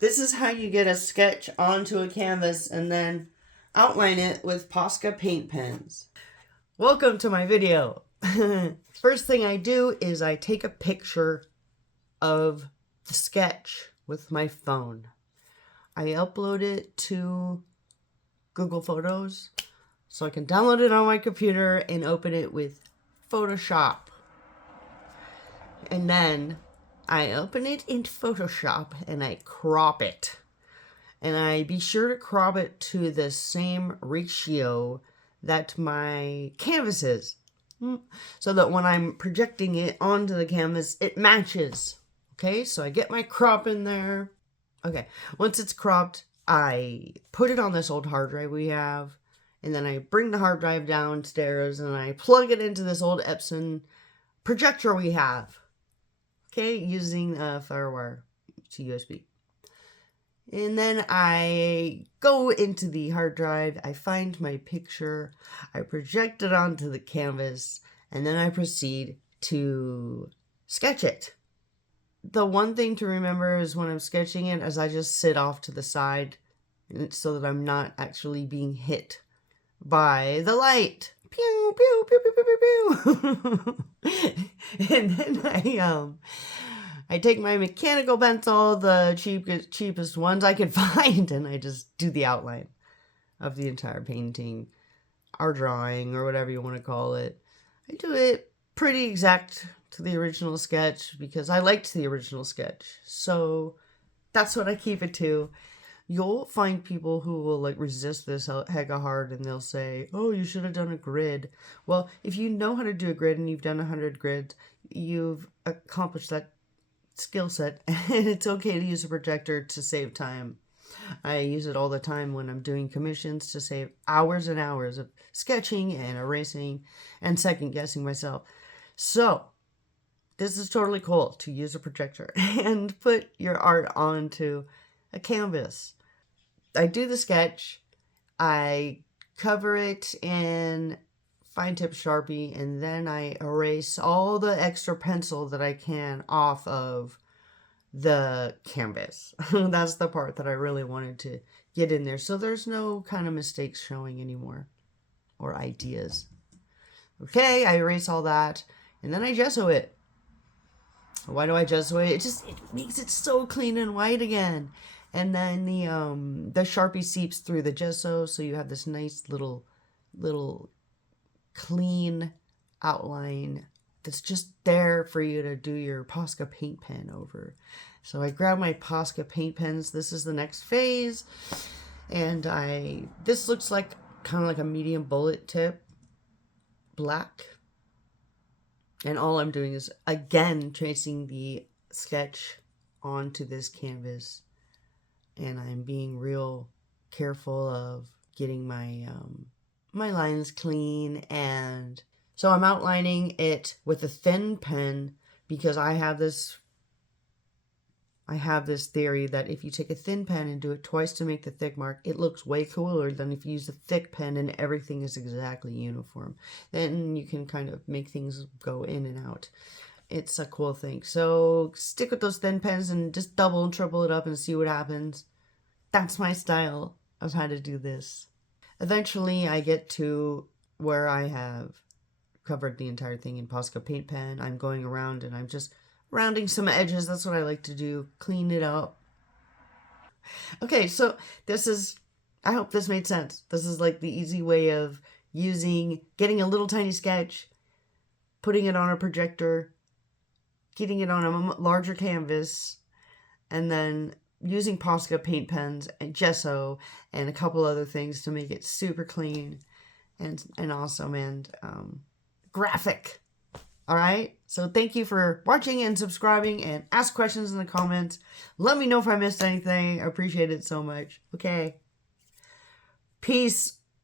This is how you get a sketch onto a canvas and then outline it with Posca paint pens. Welcome to my video. First thing I do is I take a picture of the sketch with my phone. I upload it to Google Photos so I can download it on my computer and open it with Photoshop. And then I open it in Photoshop and I crop it. And I be sure to crop it to the same ratio that my canvas is. So that when I'm projecting it onto the canvas, it matches. Okay, so I get my crop in there. Okay, once it's cropped, I put it on this old hard drive we have. And then I bring the hard drive downstairs and I plug it into this old Epson projector we have. Okay, using FireWire to USB. And then I go into the hard drive, I find my picture, I project it onto the canvas, and then I proceed to sketch it. The one thing to remember is when I'm sketching it, is I just sit off to the side so that I'm not actually being hit by the light. Pew, pew, pew, pew, pew, pew, pew. And then I take my mechanical pencil, the cheapest ones I could find, and I just do the outline of the entire painting or drawing or whatever you want to call it. I do it pretty exact to the original sketch because I liked the original sketch. So that's what I keep it to. You'll find people who will like resist this hecka hard and they'll say, oh, you should have done a grid. Well, if you know how to do a grid and you've done 100 grids, you've accomplished that skill set, and it's okay to use a projector to save time. I use it all the time when I'm doing commissions to save hours and hours of sketching and erasing and second guessing myself. So this is totally cool to use a projector and put your art onto a canvas. I do the sketch, I cover it in fine tip Sharpie, and then I erase all the extra pencil that I can off of the canvas. That's the part that I really wanted to get in there, so there's no kind of mistakes showing anymore or ideas. Okay, I erase all that, and then I gesso it. Why do I gesso it? It makes it so clean and white again. And then the Sharpie seeps through the gesso, so you have this nice little clean outline that's just there for you to do your Posca paint pen over. So I grab my Posca paint pens. This is the next phase. And this looks like kind of like a medium bullet tip, black. And all I'm doing is, again, tracing the sketch onto this canvas. And I'm being real careful of getting my my lines clean. And so I'm outlining it with a thin pen because I have this theory that if you take a thin pen and do it twice to make the thick mark, it looks way cooler than if you use a thick pen and everything is exactly uniform. Then you can kind of make things go in and out. It's a cool thing. So stick with those thin pens and just double and triple it up and see what happens. That's my style of how to do this. Eventually I get to where I have covered the entire thing in Posca paint pen. I'm going around and I'm just rounding some edges. That's what I like to do. Clean it up. Okay, so I hope this made sense. This is like the easy way of getting a little tiny sketch, putting it on a projector, getting it on a larger canvas, and then using Posca paint pens and gesso and a couple other things to make it super clean and awesome and graphic. All right, so thank you for watching and subscribing, and ask questions in the comments. Let me know if I missed anything. I appreciate it so much. Okay, peace.